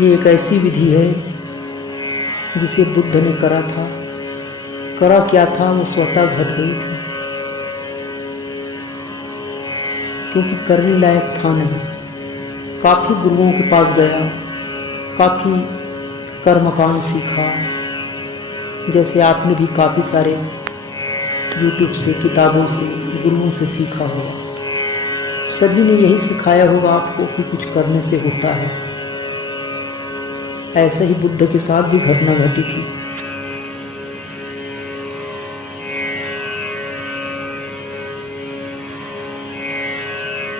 ये एक ऐसी विधि है जिसे बुद्ध ने करा था। करा क्या था, वो स्वतः घट गई थी, क्योंकि करने लायक था नहीं। काफ़ी गुरुओं के पास गया, काफ़ी कर्मकांड सीखा, जैसे आपने भी काफ़ी सारे यूट्यूब से, किताबों से, गुरुओं से सीखा होगा। सभी ने यही सिखाया होगा आपको कि कुछ करने से होता है। ऐसा ही बुद्ध के साथ भी घटना घटी थी।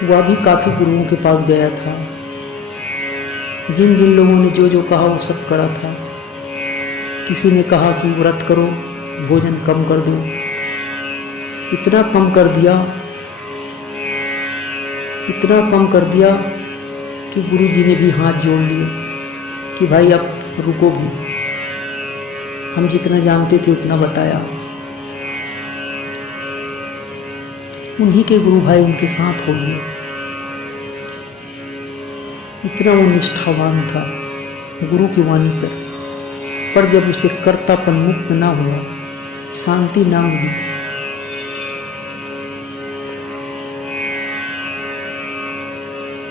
वह भी काफ़ी गुरुओं के पास गया था। जिन जिन लोगों ने जो जो कहा वो सब करा था। किसी ने कहा कि व्रत करो, भोजन कम कर दो। इतना कम कर दिया, इतना कम कर दिया कि गुरु जी ने भी हाथ जोड़ लिए कि भाई अब रुको भी, हम जितना जानते थे उतना बताया। उन्हीं के गुरु भाई उनके साथ हो गए। इतना वो निष्ठावान था गुरु की वाणी पर जब उसे कर्तापन मुक्त ना हुआ, शांति ना हुई,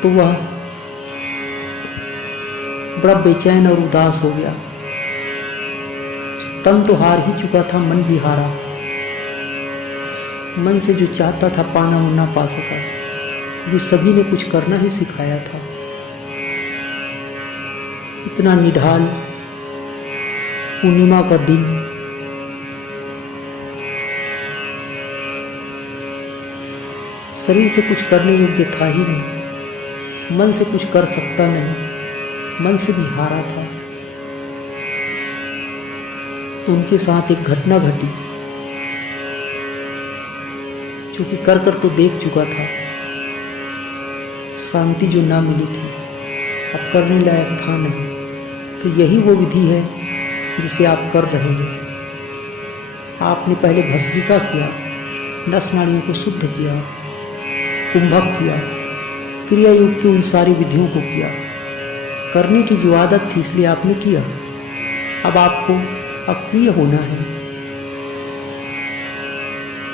तो वह बड़ा बेचैन और उदास हो गया। तन तो हार ही चुका था, मन भी हारा। मन से जो चाहता था पाना वो ना पा सका, क्योंकि सभी ने कुछ करना ही सिखाया था। इतना निढाल पूर्णिमा का दिन, शरीर से कुछ करने योग्य था ही नहीं, मन से कुछ कर सकता नहीं, मन से भी हारा था। तो उनके साथ एक घटना घटी, क्योंकि कर कर तो देख चुका था, शांति जो ना मिली थी, अब करने लायक था नहीं। तो यही वो विधि है जिसे आप कर रहे हैं। आपने पहले भस्त्रिका किया, नस नाड़ियों को शुद्ध किया, कुंभक किया, क्रिया योग की उन सारी विधियों को किया। करने की जो आदत थी इसलिए आपने किया। अब आपको अक्रिय होना है।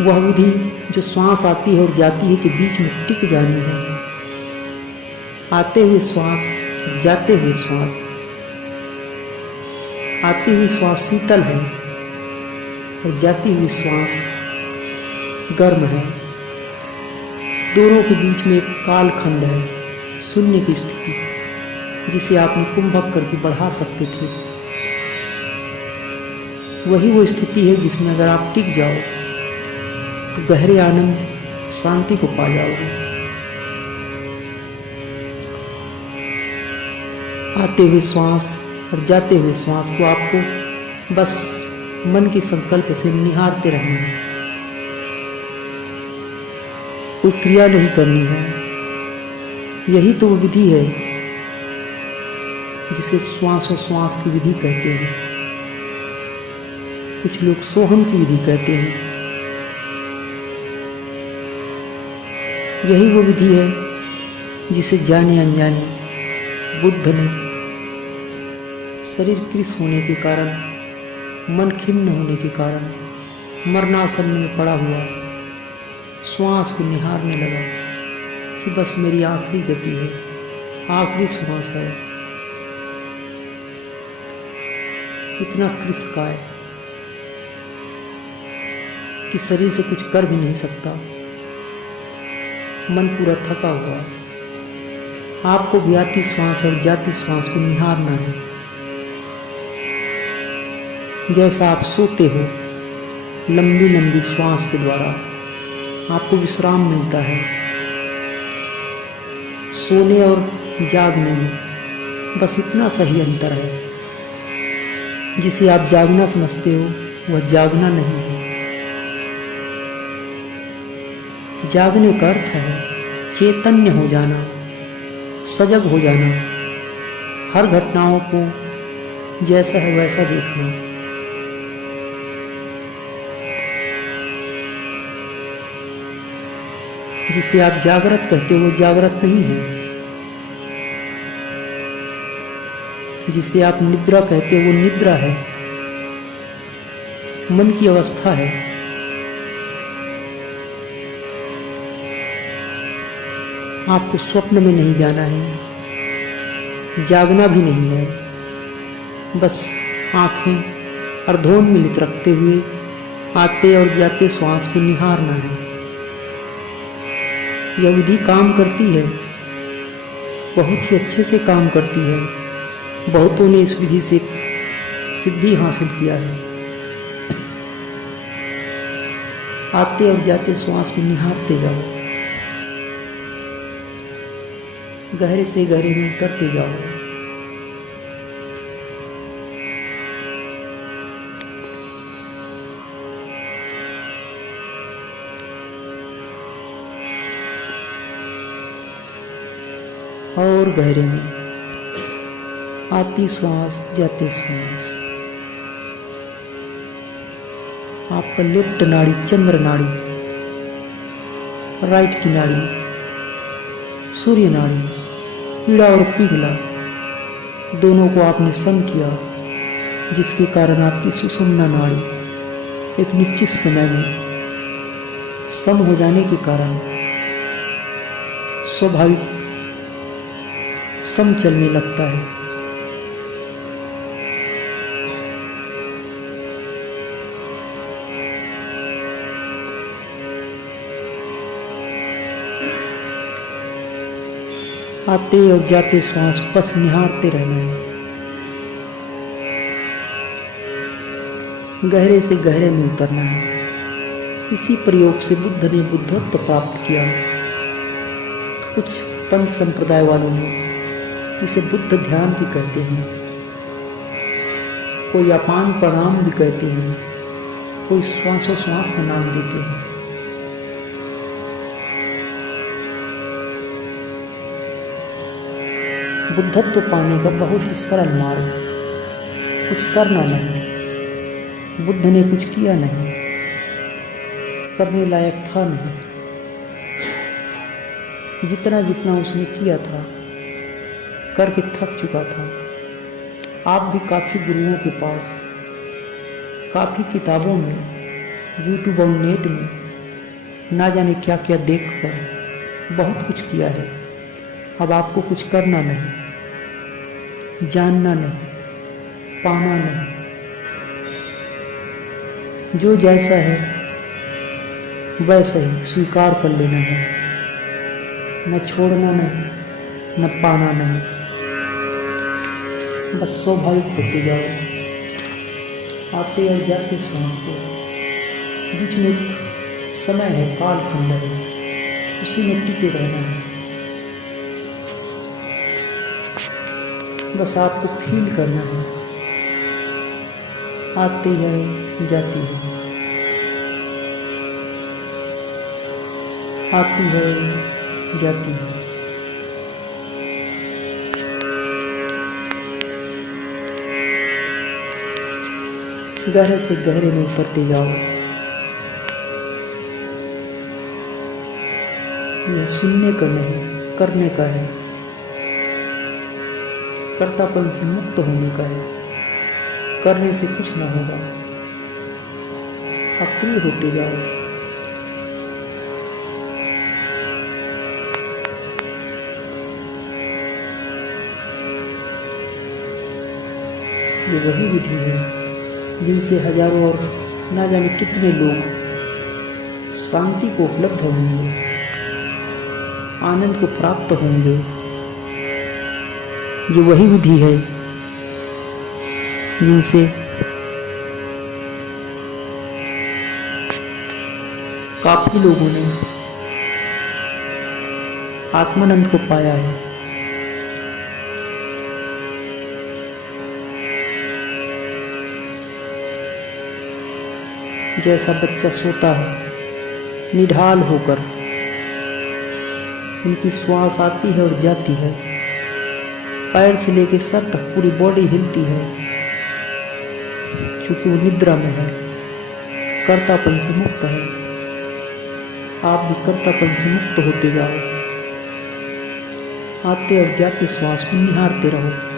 वह विधि जो श्वास आती है और जाती है के बीच में टिक जानी है। आते हुए श्वास, जाते हुए श्वास। आती हुई श्वास शीतल है और जाती हुई श्वास गर्म है। दोनों के बीच में एक कालखंड है, शून्य की स्थिति, जिसे आपने कुंभक करके बढ़ा सकते थे। वही वो स्थिति है जिसमें अगर आप टिक जाओ तो गहरे आनंद, शांति को पा जाओगे। आते हुए श्वास और जाते हुए श्वास को आपको बस मन के संकल्प से निहारते रहना है। कोई क्रिया नहीं करनी है। यही तो विधि है जिसे श्वासोश्वास की विधि कहते हैं। कुछ लोग सोहम की विधि कहते हैं। यही वो विधि है जिसे जाने अनजाने बुद्ध ने शरीर कृश होने के कारण, मन खिन्न होने के कारण, मरणासन में पड़ा हुआ श्वास को निहारने लगा कि बस मेरी आखिरी गति है, आखिरी श्वास है। इतना कृशकाय कि शरीर से कुछ कर भी नहीं सकता, मन पूरा थका हुआ। आपको भी आती श्वास और जाती श्वास को निहारना है। जैसा आप सोते हो, लंबी लंबी श्वास के द्वारा आपको विश्राम मिलता है। सोने और जागने में बस इतना सही अंतर है। जिसे आप जागना समझते हो वह जागना नहीं है। जागने का अर्थ है चैतन्य हो जाना, सजग हो जाना, हर घटनाओं को जैसा है वैसा देखना। जिसे आप जागृत कहते हो वो जागृत नहीं है। जिसे आप निद्रा कहते हो वो निद्रा है, मन की अवस्था है। आपको स्वप्न में नहीं जाना है, जागना भी नहीं है, बस आंखें अर्धोन्मीलित रखते हुए आते और जाते श्वास को निहारना है। यह विधि काम करती है, बहुत ही अच्छे से काम करती है। बहुतों ने इस विधि से सिद्धि हासिल किया है। आते और जाते श्वास को निहारते जाओ, गहरे से गहरे में उतरते जाओ। और गहरे में आती श्वास जाते श्वास। आपका लेफ्ट नाड़ी चंद्र नाड़ी, राइट की नाड़ी सूर्य नाड़ी, पीड़ा और पिघला दोनों को आपने सम किया, जिसके कारण आपकी सुषुम्ना नाड़ी एक निश्चित समय में सम हो जाने के कारण स्वाभाविक सम चलने लगता है। आते और जाते श्वास को बस निहारते रहना है। गहरे से गहरे में उतरना है। इसी प्रयोग से बुद्ध ने बुद्धत्व प्राप्त किया। कुछ पंथ संप्रदाय वालों ने इसे बुद्ध ध्यान भी कहते हैं, कोई अपान प्रणाम भी कहते हैं, कोई श्वासोश्वास का नाम देते हैं। बुद्धत्व पाने का बहुत ही सरल मार्ग, कुछ करना नहीं। बुद्ध ने कुछ किया नहीं, करने लायक था नहीं। जितना जितना उसने किया था करके थक चुका था। आप भी काफ़ी गुरुओं के पास, काफ़ी किताबों में, यूट्यूब और नेट में ना जाने क्या क्या देखकर बहुत कुछ किया है। अब आपको कुछ करना नहीं, जानना नहीं, पाना नहीं। जो जैसा है वैसा ही स्वीकार कर लेना है। न छोड़ना नहीं, न पाना नहीं, बस स्वाभाविक होते जाओ। आते और जाते श्वास को, बीच में एक समय है, कालखंड है, उसी में टिके रहना है। बस आपको फील करना है। आती है जाती है, आती है जाती है। गहरे से गहरे में उतरते जाओ। यह सुनने का नहीं, करने का है। कर्तापन से मुक्त होने का है। करने से कुछ ना होगा। अक्रिय होते जाओ। ये वही विधि है जिनसे हजारों और ना जाने कितने लोग शांति को उपलब्ध होंगे, आनंद को प्राप्त होंगे। ये वही विधि है जिनसे काफी लोगों ने आत्मानंद को पाया है। जैसा बच्चा सोता है निढाल होकर, उनकी श्वास आती है और जाती है, पैर से लेकर सर तक पूरी बॉडी हिलती है, क्योंकि वो निद्रा में है, कर्तापन से मुक्त है। आप भी कर्तापन से मुक्त होते जाओ। आते और जाते श्वास को निहारते रहो।